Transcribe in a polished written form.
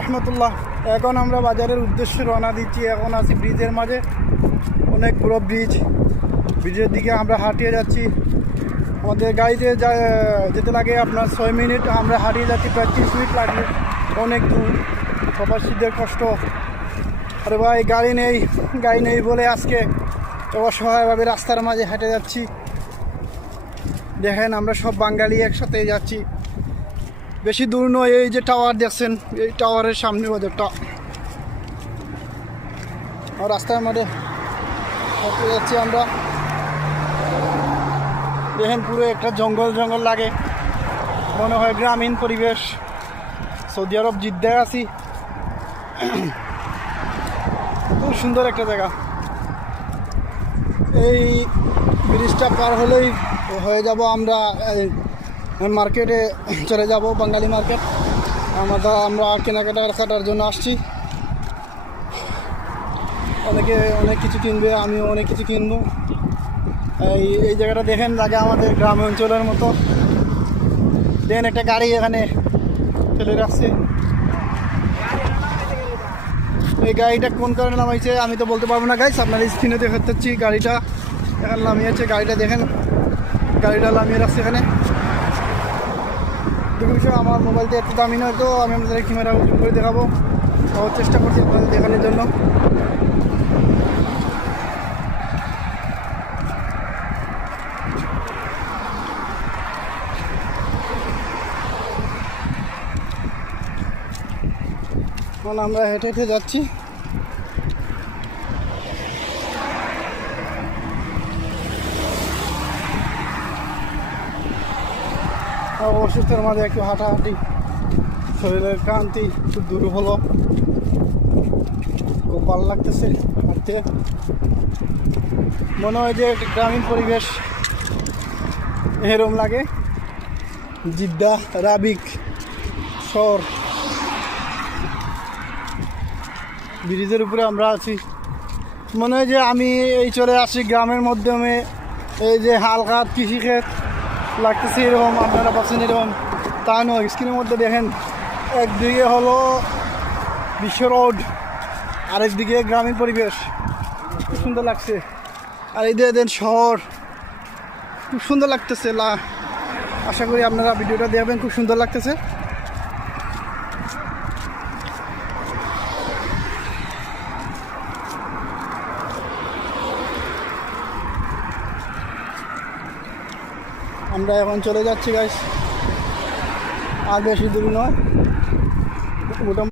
রহমতুল্লাহ। এখন আমরা বাজারের উদ্দেশ্যে রওনা দিচ্ছি। এখন আছি ব্রিজের মাঝে, অনেক বড় ব্রিজের দিকে আমরা হাঁটিয়ে যাচ্ছি। আমাদের গাড়িতে যেতে লাগে আপনার 6 মিনিট, আমরা হাঁটিয়ে যাচ্ছি প্রায় 30 মিনিট লাগবে। অনেক দূর, প্রবাসীদের কষ্ট। আরে ভাই গাড়ি নেই বলে আজকে অসহায়ভাবে রাস্তার মাঝে হেঁটে যাচ্ছি। দেখেন আমরা সব বাঙালি একসাথে যাচ্ছি। বেশি দূর নয়, এই যে টাওয়ার দেখছেন, এই টাওয়ারের সামনে বাজারটা। রাস্তার মাঝে হেঁটে যাচ্ছি আমরা। দেখেন পুরো একটা জঙ্গল লাগে, মনে হয় গ্রামীণ পরিবেশ। সৌদি আরব জিদ্দায় আছি, খুব সুন্দর একটা জায়গা। এই ব্রিজটা পার হলেই হয়ে যাব আমরা মার্কেটে চলে যাব, বাঙালি মার্কেট। আমরা কেনাকাটার জন্য আসছি। অনেকে অনেক কিছু কিনবে, আমিও অনেক কিছু কিনবো। এই জায়গাটা দেখেন, লাগে আমাদের গ্রাম অঞ্চলের মতো। দেখেন একটা গাড়ি এখানে ফেলে রাখছে। এই গাড়িটা কোন কারণে নামাইছে আমি তো বলতে পারবো না গাইস, আপনার স্ক্রিনে দেখাচ্ছি। গাড়িটা এখানে নামিয়েছে, গাড়িটা দেখেন, গাড়িটা নামিয়ে রাখছে এখানে। দেখুন আমার মোবাইলটা একটু দামি নয়, তো আমি আপনাদের ক্যামেরা জুম করে দেখাবো, চেষ্টা করছি আপনাদের দেখানোর জন্য। এখন আমরা হেঁটে যাচ্ছি। অসুস্থের মাঝে একটু হাঁটাহাঁটি, শরীরের ক্লান্তি খুব দূর হলো। খুব ভালো লাগতেছে হাঁটতে। মনে হয় যে গ্রামীণ পরিবেশ এরম লাগে। জিদ্দা রাবিক শহর, ব্রিজের উপরে আমরা আছি। মনে হয় যে আমি চলে আসি গ্রামের মাধ্যমে। এই যে হালকা কৃষিক্ষেত লাগতেছে, এরকম আপনারা পাচ্ছেন এরকম। তা নয়, স্ক্রিনের মধ্যে দেখেন, একদিকে হলো বিশ্ব রোড, আরেকদিকে গ্রামীণ পরিবেশ। খুব সুন্দর লাগছে। আর এই দেন শহর, খুব সুন্দর লাগতেছে। আশা করি আপনারা ভিডিওটা দেখবেন, খুব সুন্দর লাগতেছে। আমরা এখন চলে যাচ্ছি গাইস, আর বেশি দূর নয়, মোটামুটি